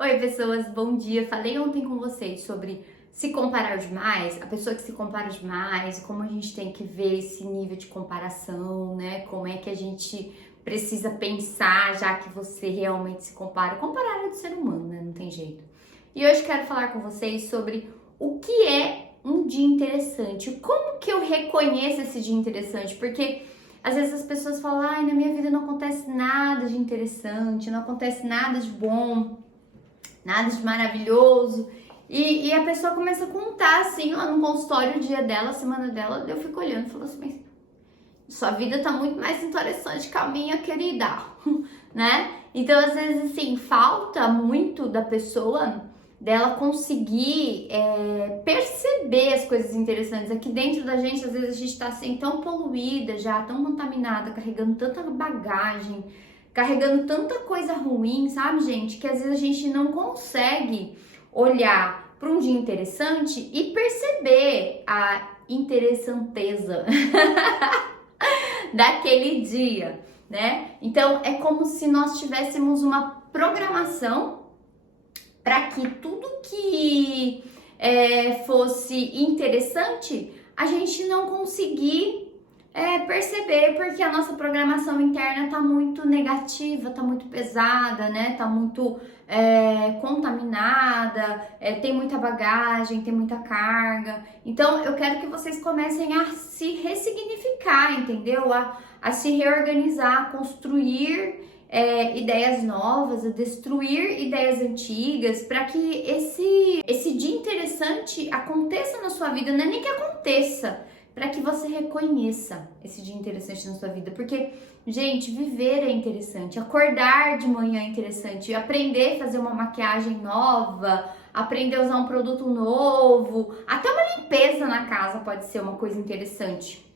Oi, pessoas, bom dia. Falei ontem com vocês sobre se comparar demais, a pessoa que se compara demais, como a gente tem que ver esse nível de comparação, né? Como é que a gente precisa pensar, já que você realmente se compara. Comparar é do ser humano, né? Não tem jeito. E hoje quero falar com vocês sobre o que é um dia interessante. Como que eu reconheço esse dia interessante? Porque às vezes as pessoas falam, ai, na minha vida não acontece nada de interessante, não acontece nada de bom, nada de maravilhoso. E a pessoa começa a contar assim, ó, no consultório, o dia dela, a semana dela. Eu fico olhando e falo assim, mas sua vida tá muito mais interessante que a minha, querida, né? Então, às vezes, assim, falta muito da pessoa dela conseguir perceber as coisas interessantes. Aqui dentro da gente, às vezes, a gente tá assim, tão poluída já, tão contaminada, carregando tanta bagagem, carregando tanta coisa ruim, sabe, gente? Que às vezes a gente não consegue olhar para um dia interessante e perceber a interessanteza daquele dia, né? Então é como se nós tivéssemos uma programação para que tudo que fosse interessante a gente não conseguir perceber, porque a nossa programação interna tá muito negativa, tá muito pesada, né? Tá muito contaminada, tem muita bagagem, tem muita carga. Então, eu quero que vocês comecem a se ressignificar, entendeu? A se reorganizar, a construir ideias novas, a destruir ideias antigas, para que esse dia interessante aconteça na sua vida, não é nem que aconteça, para que você reconheça esse dia interessante na sua vida. Porque, gente, viver é interessante, acordar de manhã é interessante, aprender a fazer uma maquiagem nova, aprender a usar um produto novo, até uma limpeza na casa pode ser uma coisa interessante,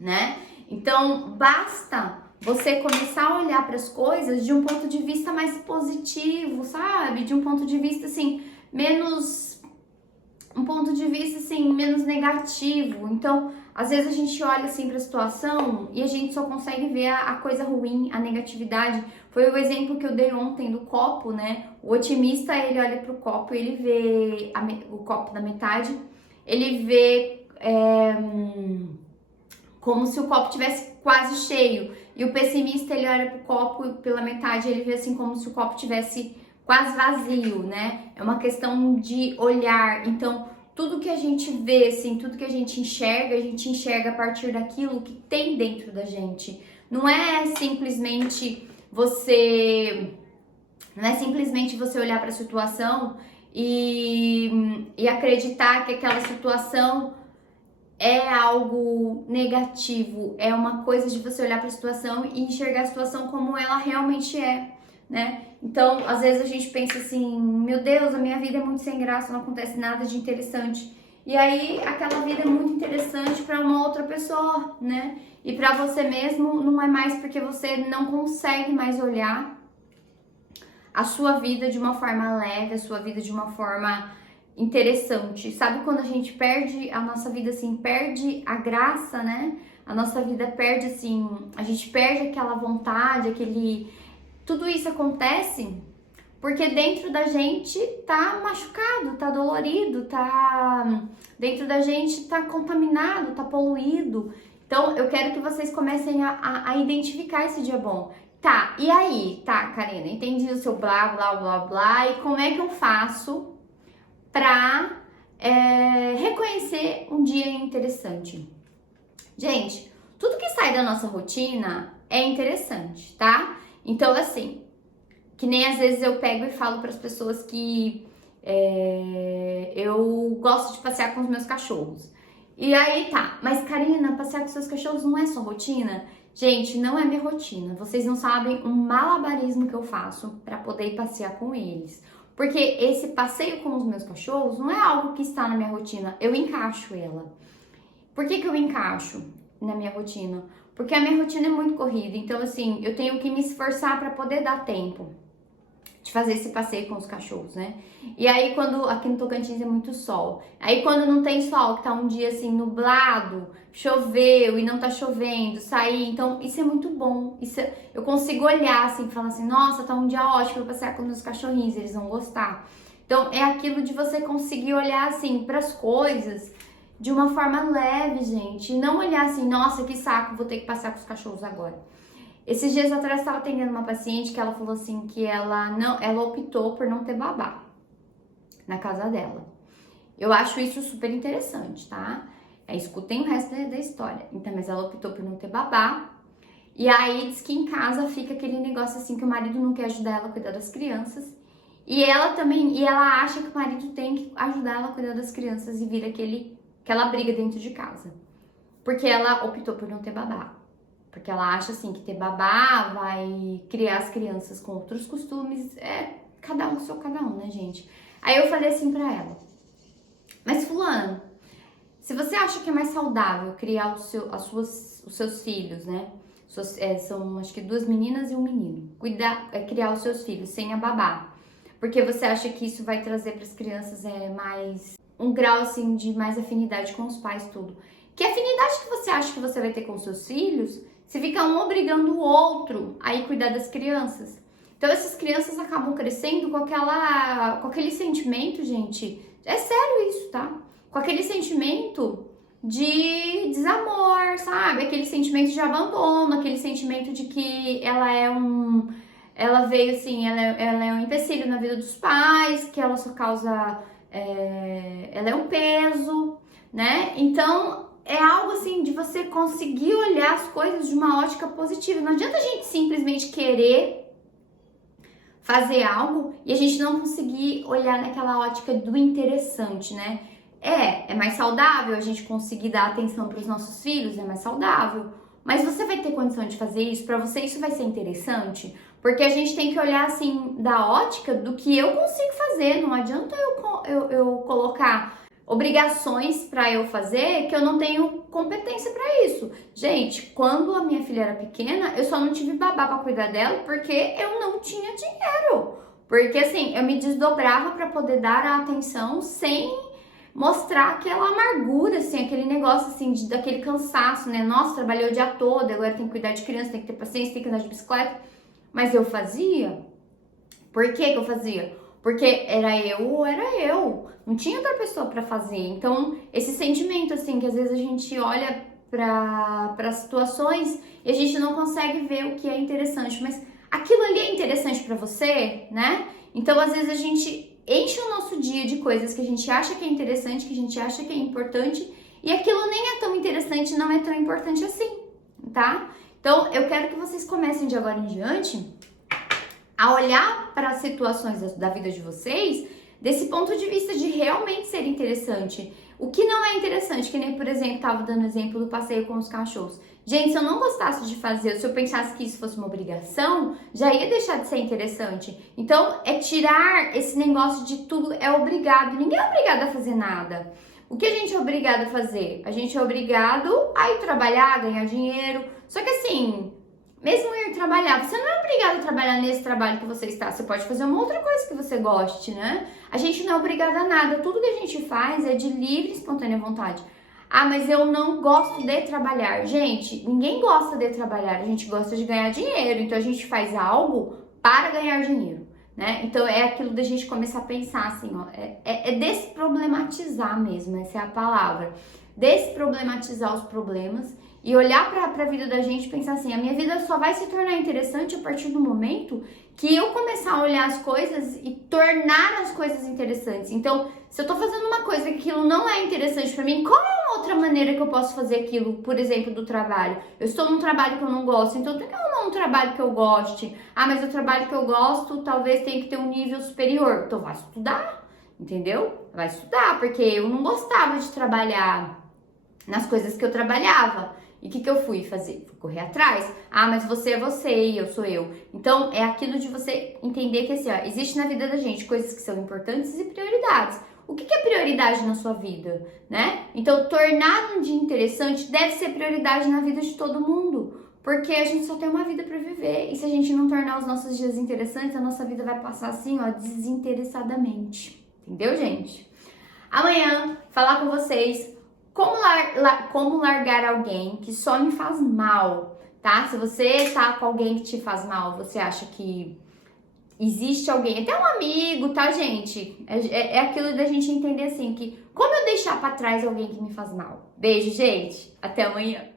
né? Então, basta você começar a olhar para as coisas de um ponto de vista mais positivo, sabe? De um ponto de vista, assim, menos negativo. Então, às vezes a gente olha assim para a situação e a gente só consegue ver a coisa ruim, a negatividade. Foi o exemplo que eu dei ontem do copo, né? O otimista, ele olha pro copo e ele vê o copo da metade, ele vê como se o copo tivesse quase cheio. E o pessimista, ele olha pro copo pela metade, ele vê assim como se o copo tivesse quase vazio, né? É uma questão de olhar. Então, tudo que a gente vê, assim, tudo que a gente enxerga a partir daquilo que tem dentro da gente. Não é simplesmente você olhar para a situação e acreditar que aquela situação é algo negativo, é uma coisa de você olhar para a situação e enxergar a situação como ela realmente é, né? Então, às vezes a gente pensa assim, meu Deus, a minha vida é muito sem graça, não acontece nada de interessante. E aí, aquela vida é muito interessante para uma outra pessoa, né? E para você mesmo não é mais, porque você não consegue mais olhar a sua vida de uma forma leve, a sua vida de uma forma interessante. Sabe quando a gente perde a nossa vida, assim, perde a graça, né? A nossa vida perde, assim, a gente perde aquela vontade, tudo isso acontece porque dentro da gente tá machucado, tá dolorido, dentro da gente tá contaminado, tá poluído. Então, eu quero que vocês comecem a identificar esse dia bom. Tá, e aí? Tá, Karina, entendi o seu blá, blá, blá, blá. E como é que eu faço pra reconhecer um dia interessante? Gente, tudo que sai da nossa rotina é interessante, tá? Então, assim, que nem às vezes eu pego e falo para as pessoas que eu gosto de passear com os meus cachorros. E aí tá, mas Karina, passear com seus cachorros não é sua rotina? Gente, não é minha rotina. Vocês não sabem o malabarismo que eu faço para poder ir passear com eles. Porque esse passeio com os meus cachorros não é algo que está na minha rotina, eu encaixo ela. Por que eu encaixo na minha rotina? Porque a minha rotina é muito corrida, então assim, eu tenho que me esforçar para poder dar tempo de fazer esse passeio com os cachorros, né? E aí quando, aqui no Tocantins é muito sol, aí quando não tem sol, que tá um dia assim nublado, choveu e não tá chovendo, sair, então isso é muito bom, eu consigo olhar assim, falar assim, nossa, tá um dia ótimo pra passear com os meus cachorrinhos, eles vão gostar. Então é aquilo de você conseguir olhar assim pras coisas de uma forma leve, gente, e não olhar assim, nossa, que saco, vou ter que passear com os cachorros agora. Esses dias atrás eu estava atendendo uma paciente que ela falou assim que ela optou por não ter babá na casa dela. Eu acho isso super interessante, tá? Escutem o resto da história. Então, mas ela optou por não ter babá. E aí diz que em casa fica aquele negócio assim que o marido não quer ajudar ela a cuidar das crianças. E ela acha que o marido tem que ajudar ela a cuidar das crianças e vira aquela briga dentro de casa. Porque ela optou por não ter babá. Porque ela acha assim que ter babá vai criar as crianças com outros costumes. Cada um com seu cada um, né, gente? Aí eu falei assim pra ela, mas fulano, se você acha que é mais saudável criar os seus filhos, né? São acho que 2 meninas e um menino. Criar os seus filhos sem a babá. Porque você acha que isso vai trazer para as crianças mais um grau assim de mais afinidade com os pais, tudo. Que afinidade que você acha que você vai ter com os seus filhos se fica um obrigando o outro a ir cuidar das crianças? Então essas crianças acabam crescendo com aquele sentimento, gente, é sério isso, tá? Com aquele sentimento de desamor, sabe? Aquele sentimento de abandono, aquele sentimento de que ela veio assim, ela é um empecilho na vida dos pais, que ela só causa, ela é um peso, né? Então é algo assim de você conseguir olhar as coisas de uma ótica positiva. Não adianta a gente simplesmente querer fazer algo e a gente não conseguir olhar naquela ótica do interessante, né? É mais saudável a gente conseguir dar atenção para os nossos filhos, é mais saudável. Mas você vai ter condição de fazer isso? Para você isso vai ser interessante? Porque a gente tem que olhar assim da ótica do que eu consigo fazer. Não adianta eu colocar obrigações para eu fazer que eu não tenho competência para isso. Gente, quando a minha filha era pequena, eu só não tive babá para cuidar dela porque eu não tinha dinheiro. Porque assim, eu me desdobrava para poder dar a atenção sem mostrar aquela amargura, assim, aquele negócio assim, daquele cansaço, né? Nossa, trabalhei o dia todo, agora tem que cuidar de criança, tem que ter paciência, tem que andar de bicicleta. Mas eu fazia. Por que eu fazia? Porque era eu ou era eu. Não tinha outra pessoa para fazer. Então, esse sentimento, assim, que às vezes a gente olha para situações e a gente não consegue ver o que é interessante. Mas aquilo ali é interessante para você, né? Então, às vezes a gente enche o nosso dia de coisas que a gente acha que é interessante, que a gente acha que é importante, e aquilo nem é tão interessante, não é tão importante assim, tá? Então, eu quero que vocês comecem de agora em diante a olhar para as situações da vida de vocês desse ponto de vista de realmente ser interessante. O que não é interessante, que nem, por exemplo, estava dando exemplo do passeio com os cachorros. Gente, se eu não gostasse de fazer, se eu pensasse que isso fosse uma obrigação, já ia deixar de ser interessante. Então, é tirar esse negócio de tudo é obrigado. Ninguém é obrigado a fazer nada. O que a gente é obrigado a fazer? A gente é obrigado a ir trabalhar, ganhar dinheiro. Só que assim, mesmo ir trabalhar, você não é obrigado a trabalhar nesse trabalho que você está. Você pode fazer uma outra coisa que você goste, né? A gente não é obrigado a nada. Tudo que a gente faz é de livre e espontânea vontade. Ah, mas eu não gosto de trabalhar. Gente, ninguém gosta de trabalhar. A gente gosta de ganhar dinheiro. Então, a gente faz algo para ganhar dinheiro, né? Então, é aquilo da gente começar a pensar assim, ó. É desproblematizar mesmo, essa é a palavra. Desproblematizar os problemas e olhar para a vida da gente e pensar assim, a minha vida só vai se tornar interessante a partir do momento que eu começar a olhar as coisas e tornar as coisas interessantes. Então, se eu tô fazendo uma coisa que aquilo não é interessante para mim, qual é a outra maneira que eu posso fazer aquilo, por exemplo, do trabalho? Eu estou num trabalho que eu não gosto, então tem que arrumar um trabalho que eu goste. Ah, mas o trabalho que eu gosto talvez tenha que ter um nível superior. Então, vai estudar, entendeu? Vai estudar, porque eu não gostava de trabalhar nas coisas que eu trabalhava. E o que eu fui fazer? Fui correr atrás. Ah, mas você é você e eu sou eu. Então, é aquilo de você entender que assim, ó, existe na vida da gente coisas que são importantes e prioridades. O que é prioridade na sua vida, né? Então, tornar um dia interessante deve ser prioridade na vida de todo mundo. Porque a gente só tem uma vida pra viver. E se a gente não tornar os nossos dias interessantes, a nossa vida vai passar assim, ó, desinteressadamente. Entendeu, gente? Amanhã, falar com vocês como largar alguém que só me faz mal, tá? Se você tá com alguém que te faz mal, você acha que existe alguém, até um amigo, tá, gente? É aquilo da gente entender assim, que como eu deixar pra trás alguém que me faz mal? Beijo, gente. Até amanhã.